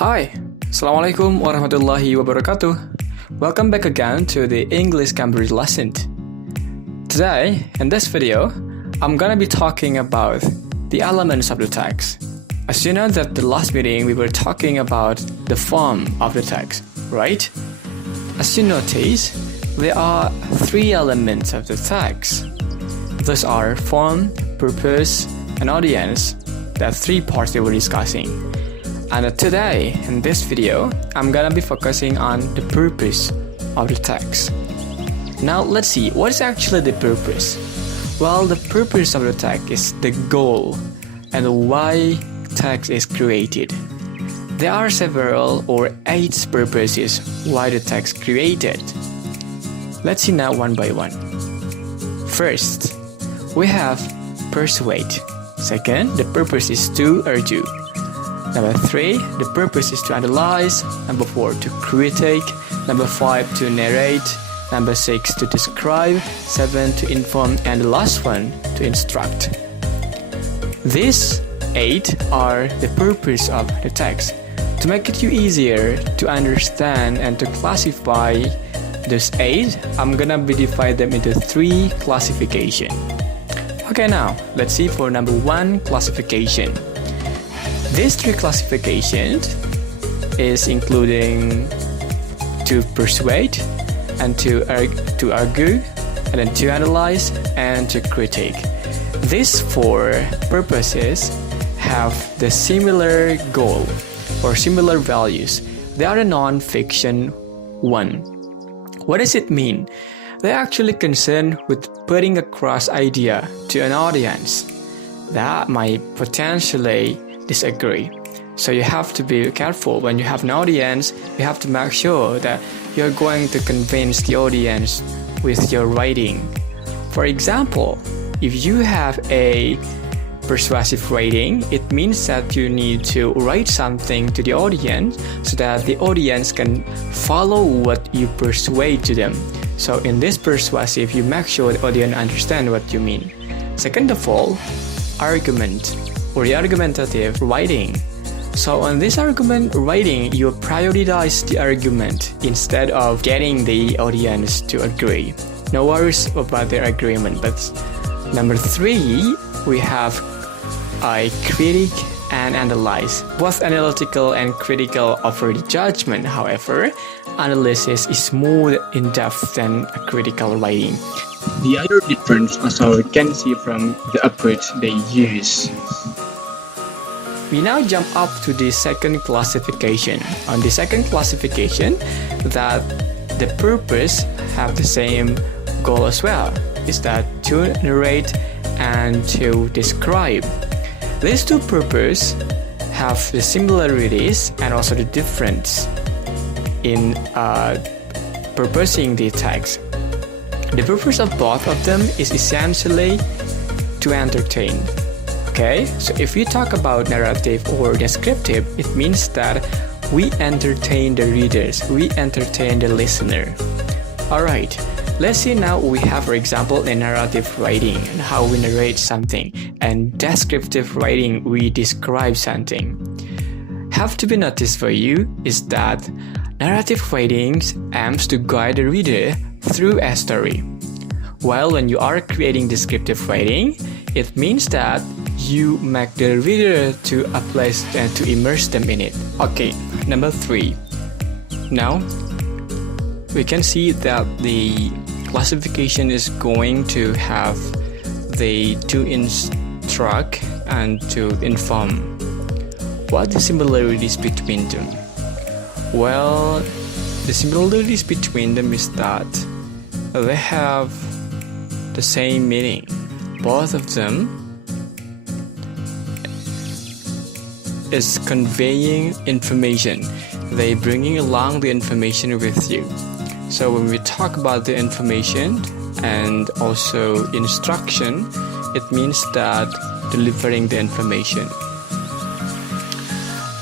Hi, Assalamualaikum warahmatullahi wabarakatuh. Welcome back again to the English Cambridge lesson. Today, in this video, I'm gonna be talking about the elements of the text. As you know that the last meeting we were talking about the form of the text, right? As you notice, there are three elements of the text. Those are form, purpose, and audience. There are three parts that we're discussing. And today, in this video, I'm gonna be focusing on the purpose of the text. Now, let's see, what is actually the purpose? Well, the purpose of the text is the goal and why text is created. There are several or 8 purposes why the text created. Let's see now one by one. First, we have persuade. Second, the purpose is to argue. Number 3, the purpose is to analyze. Number 4, to critique. Number 5, to narrate. Number 6, to describe. 7, to inform. And the last one, to instruct. These 8 are the purpose of the text. To make it easier to understand and to classify those 8, I'm gonna be divide them into 3 classifications. Okay, now let's see for number 1 classification. These 3 classifications is including to persuade and to argue and then to analyze and to critique. These 4 purposes have the similar goal or similar values. They are a non-fiction one. What does it mean? They're actually concerned with putting across idea to an audience that might potentially disagree. So you have to be careful when you have an audience. You have to make sure that you're going to convince the audience with your writing. For example, if you have a persuasive writing, it means that you need to write something to the audience so that the audience can follow what you persuade to them. So in this persuasive, you make sure the audience understand what you mean. Second of all, argument or the argumentative writing. So on this argument writing, you prioritize the argument instead of getting the audience to agree. No worries about their agreement. But number 3, we have critique and analyze. Both analytical and critical offer the judgment. However, analysis is more in-depth than a critical writing. The other difference also we can see from the approach they use. We now jump up to the second classification. On the second classification, that the purpose have the same goal as well, is that to narrate and to describe. These 2 purposes have the similarities and also the difference in purposing the text. The purpose of both of them is essentially to entertain. Okay, so if we talk about narrative or descriptive, it means that we entertain the readers, we entertain the listener. Alright, let's see now we have, for example, a narrative writing and how we narrate something, and descriptive writing, we describe something. Have to be noticed for you is that narrative writings aims to guide the reader through a story. While when you are creating descriptive writing, it means that you make the reader to a place and to immerse them in it. Okay, number 3. Now, we can see that the classification is going to have the to instruct and to inform. What are the similarities between them? Well, the similarities between them is that they have the same meaning. Both of them is conveying information. They bringing along the information with you. So when we talk about the information and also instruction, it means that delivering the information.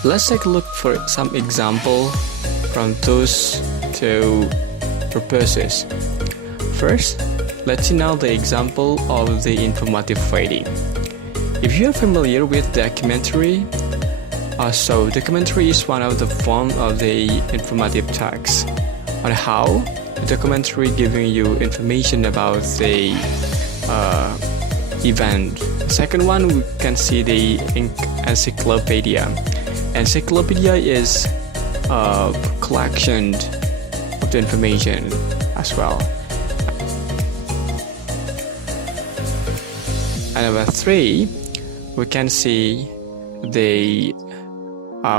Let's take a look for some example from those 2 purposes. First, let's see now the example of the informative writing. If you are familiar with documentary, So documentary is one of the form of the informative text on how the documentary giving you information about the event. Second one, we can see the encyclopedia. Encyclopedia is a collection of the information as well. And number 3, we can see the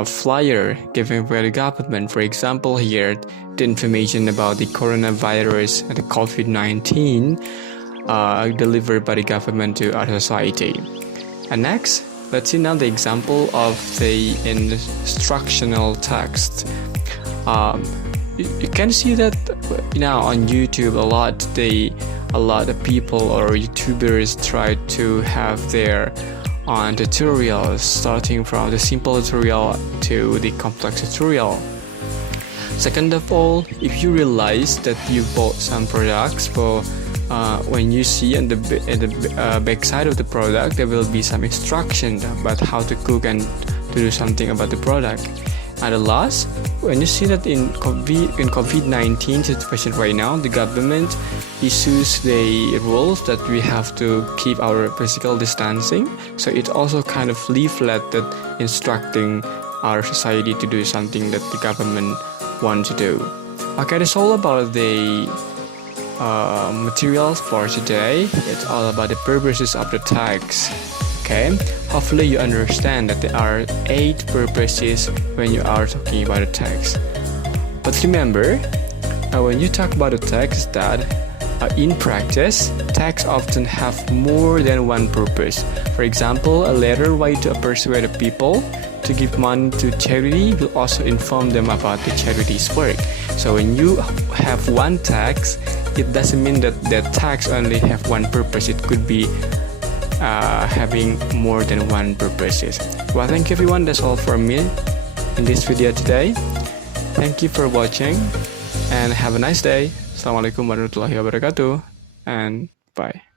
flyer given by the government. For example, here the information about the coronavirus and the COVID-19 delivered by the government to our society. And next, let's see now the example of the instructional text. You can see that now on YouTube a lot of people or YouTubers try to have their tutorials, starting from the simple tutorial to the complex tutorial. Second of all, if you realize that you bought some products, for when you see in the back side of the product, there will be some instruction about how to cook and to do something about the product. And the last, when you see that in COVID-19 situation right now, the government issues the rules that we have to keep our physical distancing. So it also kind of leaflet that instructing our society to do something that the government want to do. Okay, that's all about the materials for today. It's all about the purposes of the text. Okay, hopefully you understand that there are 8 purposes when you are talking about a text. But remember, when you talk about a text, that in practice, texts often have more than one purpose. For example, a letter written to persuade people to give money to charity will also inform them about the charity's work. So when you have one text, it doesn't mean that that text only have one purpose. It could be having more than one purposes. Well, thank you everyone. That's all from me in this video today. Thank you for watching and have a nice day. Assalamualaikum warahmatullahi wabarakatuh and bye.